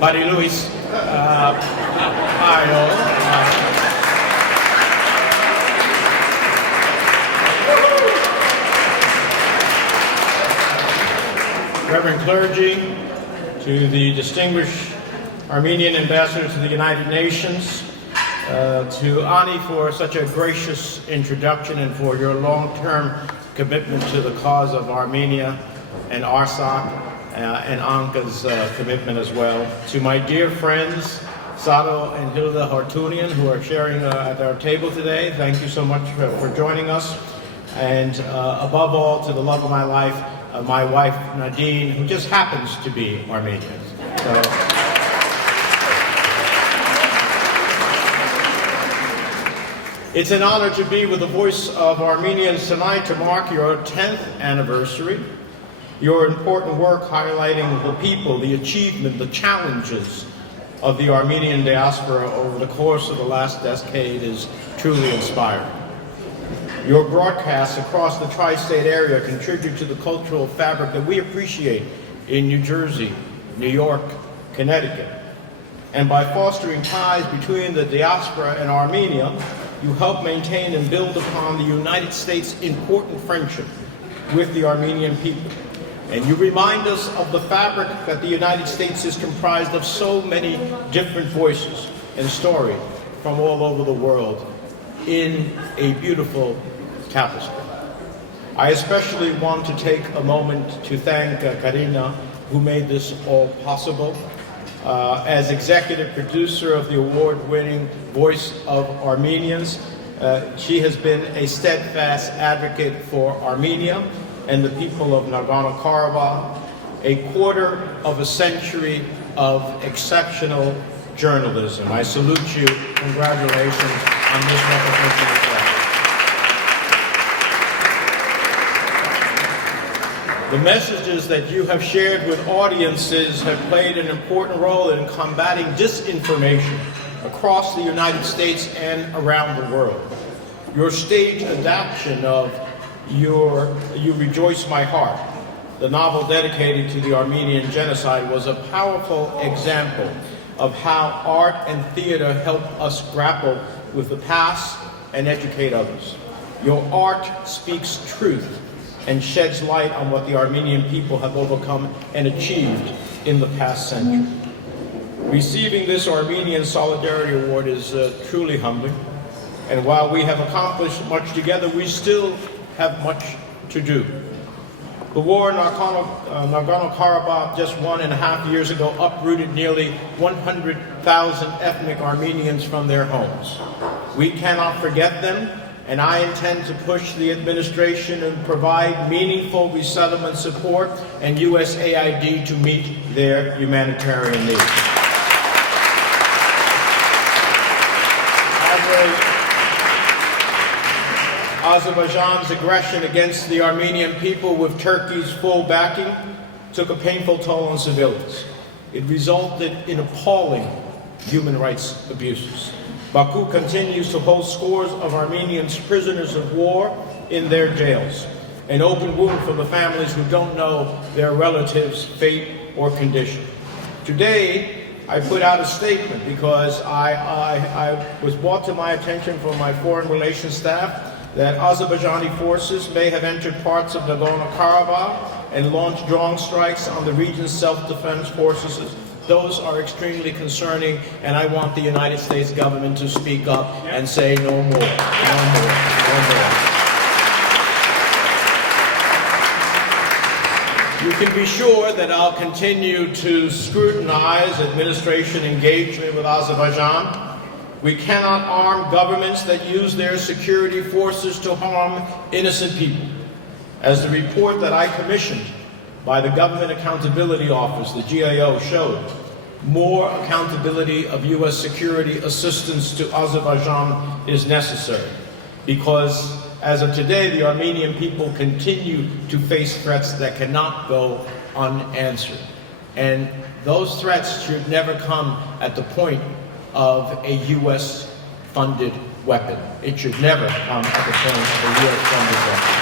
Buddy Luis, Reverend clergy, to the distinguished Armenian ambassador to the United Nations, to Ani for such a gracious introduction and for your long-term commitment to the cause of Armenia, and Arsak and Anka's commitment as well. To my dear friends, Sado and Hilda Hartunian, who are sharing at our table today, thank you so much for joining us. And above all, to the love of my life, my wife Nadine, who just happens to be Armenian. So, it's an honor to be with the Voice of Armenians tonight to mark your 10th anniversary. Your important work highlighting the people, the achievement, the challenges of the Armenian diaspora over the course of the last decade is truly inspiring. Your broadcasts across the tri-state area contribute to the cultural fabric that we appreciate in New Jersey, New York, Connecticut. And by fostering ties between the diaspora and Armenia, you help maintain and build upon the United States' important friendship with the Armenian people. And you remind us of the fabric that the United States is comprised of so many different voices and stories from all over the world in a beautiful tapestry. I especially want to take a moment to thank Karina, who made this all possible. As executive producer of the award-winning Voice of Armenians, she has been a steadfast advocate for Armenia and the people of Nagorno-Karabakh, a quarter of a century of exceptional journalism. I salute you. Congratulations on this recognition as well. The messages that you have shared with audiences have played an important role in combating disinformation across the United States and around the world. Your stage adaptation of You Rejoice My Heart, the novel dedicated to the Armenian genocide, was a powerful example of how art and theater help us grapple with the past and educate others. Your art speaks truth and sheds light on what the Armenian people have overcome and achieved in the past century. Receiving this Armenian Solidarity Award is truly humbling, and while we have accomplished much together, we still have much to do. The war in Nagorno-Karabakh just 1.5 years ago uprooted nearly 100,000 ethnic Armenians from their homes. We cannot forget them, and I intend to push the administration and provide meaningful resettlement support and USAID to meet their humanitarian needs. Azerbaijan's aggression against the Armenian people with Turkey's full backing took a painful toll on civilians. It resulted in appalling human rights abuses. Baku continues to hold scores of Armenians prisoners of war in their jails, an open wound for the families who don't know their relatives' fate or condition. Today, I put out a statement because I was brought to my attention from my foreign relations staff that Azerbaijani forces may have entered parts of Nagorno-Karabakh and launched drone strikes on the region's self-defense forces. Those are extremely concerning, and I want the United States government to speak up and say no more, no more, no more. You can be sure that I'll continue to scrutinize administration engagement with Azerbaijan. We cannot arm governments that use their security forces to harm innocent people. As the report that I commissioned by the Government Accountability Office, the GAO, showed, more accountability of U.S. security assistance to Azerbaijan is necessary because, as of today, the Armenian people continue to face threats that cannot go unanswered. And those threats should never come at the point of a U.S.-funded weapon. It should never come at the point of a U.S.-funded weapon.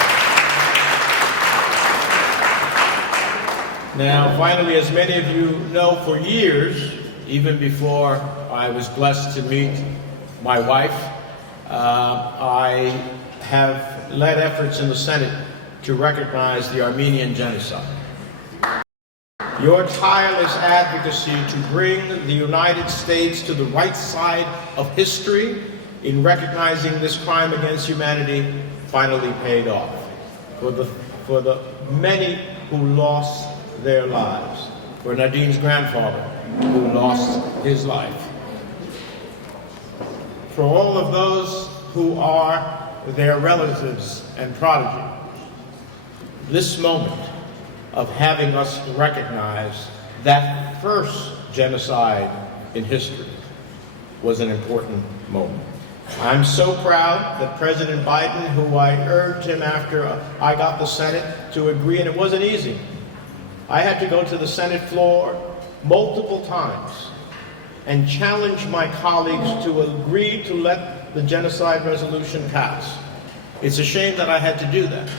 Now, finally, as many of you know, for years, even before I was blessed to meet my wife, I have led efforts in the Senate to recognize the Armenian genocide. Your tireless advocacy to bring the United States to the right side of history in recognizing this crime against humanity finally paid off for the many who lost their lives, for Nadine's grandfather who lost his life, for all of those who are their relatives and progeny. This moment of having us recognize that first genocide in history was an important moment. I'm so proud that President Biden, who I urged him after I got the Senate to agree, and it wasn't easy. I had to go to the Senate floor multiple times and challenge my colleagues to agree to let the genocide resolution pass. It's a shame that I had to do that.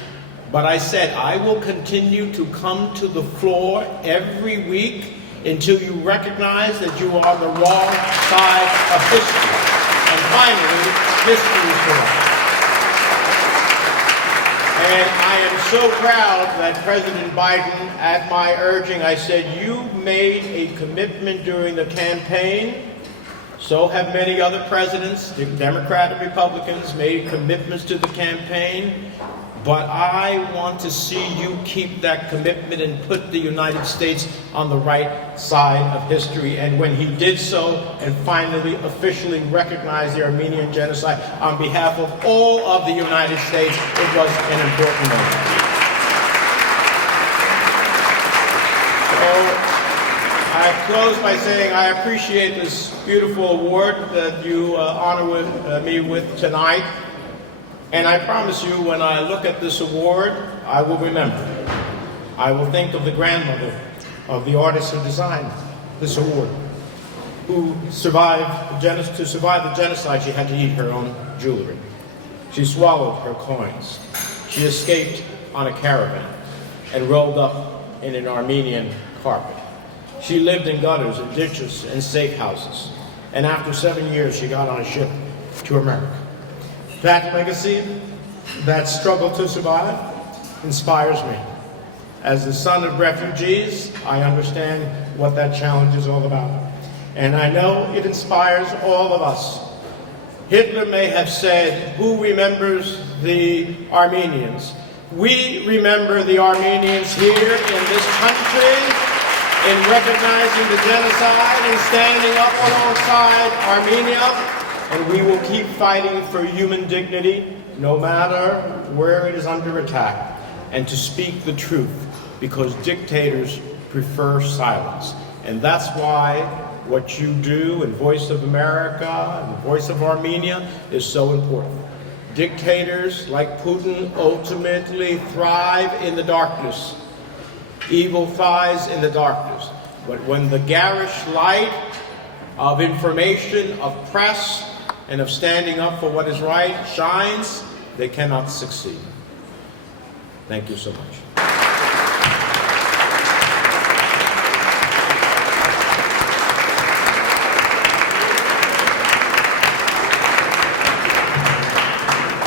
But I said, I will continue to come to the floor every week until you recognize that you are on the wrong side of history. And finally, history is correct. And I am so proud that President Biden, at my urging, I said, you made a commitment during the campaign. So have many other presidents, Democrat and Republicans, made commitments to the campaign. But I want to see you keep that commitment and put the United States on the right side of history. And when he did so and finally officially recognized the Armenian genocide on behalf of all of the United States, it was an important moment. So I close by saying I appreciate this beautiful award that you honor me with tonight. And I promise you, when I look at this award, I will remember. I will think of the grandmother of the artist who designed this award, who survived to survive the genocide, she had to eat her own jewelry. She swallowed her coins. She escaped on a caravan and rolled up in an Armenian carpet. She lived in gutters and ditches and safe houses. And after 7 years, she got on a ship to America. That legacy, that struggle to survive, inspires me. As the son of refugees, I understand what that challenge is all about. And I know it inspires all of us. Hitler may have said, who remembers the Armenians? We remember the Armenians here in this country in recognizing the genocide and standing up alongside Armenia. And we will keep fighting for human dignity, no matter where it is under attack, and to speak the truth, because dictators prefer silence. And that's why what you do in Voice of America and the Voice of Armenia is so important. Dictators like Putin ultimately thrive in the darkness. Evil thrives in the darkness. But when the garish light of information, of press, and of standing up for what is right shines, they cannot succeed. Thank you so much.